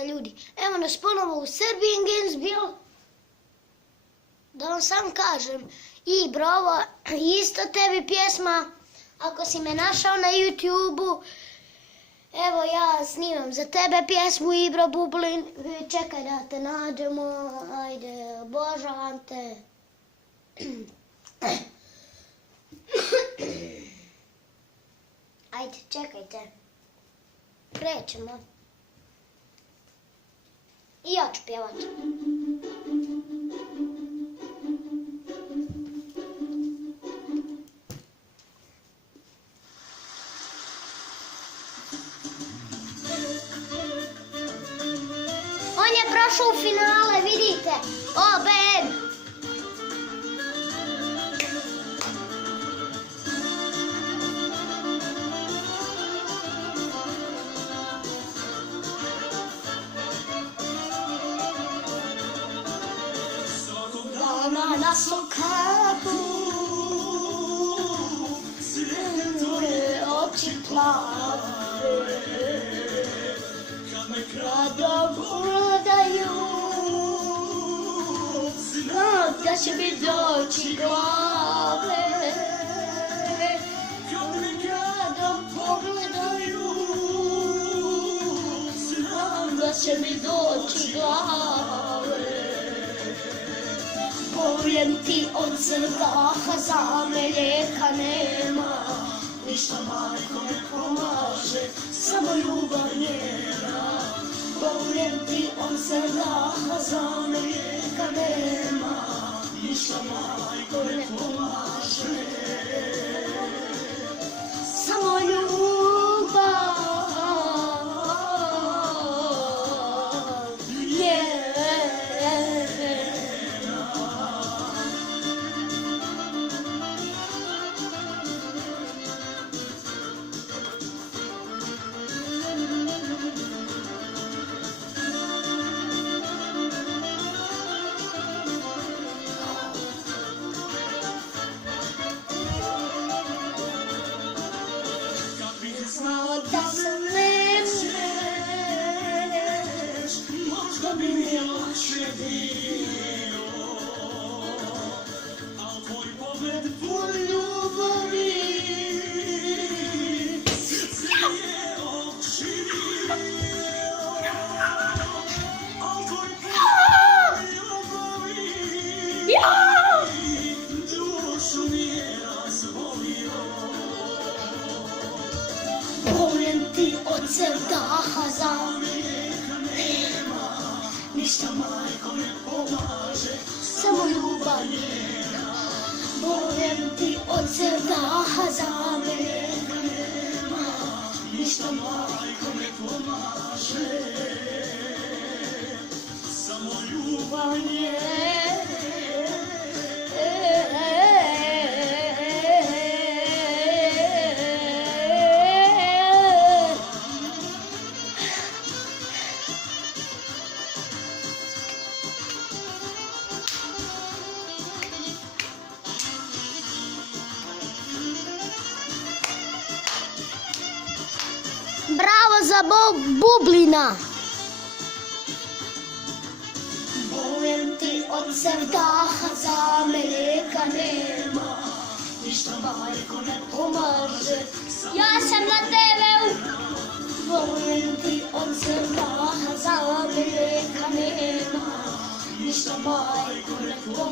pozdrav ljudi. Evo nas ponovo u Serbian Gainesville. Da vam sam kažem. I bravo, isto tebi pjesma. Ako si me našao na YouTube-u. Evo ja snimam za tebe pjesmu Ibro Bublin. Čekaj da te nađemo. Ajde, obožavam te. Ajde, čekajte. Krećemo. I ja ću pjevat. On je prošao u finale, vidite. O, babe. Na sokaku zrenuje oči plave, kad me krado gledaju, znam da će mi doći glave. Kad me krado pogledaju, znam da će mi doći glave. Povjem ti od zrgaha, za me lijeka nema, ništa majko ne pomaže, samo ljubav njena. Povjem ti od zrgaha, za me lijeka nema, ništa majko ne pomaže, samo ljubav njena. Da se nećeš, možda bi mi lakše bilo, al tvoj pogled pun ljubavi, srce je oživio, al tvoj pogled ljubavi, dušu mi je razbolio. Povjem ti od zrgaha, za me nema, ništa majko ne pomaže, samo ljubav njena. Povjem ti od zrgaha, za me nema, ništa majko ne pomaže, samo ljubav njena. Bravo za Bublina! Povjem ti od zrgaha, za me lijeka nema, ništa majko ne pomaže, ja sam na TV-u. Povjem ti od zrgaha, za me lijeka nema, ništa majko ne pomaže.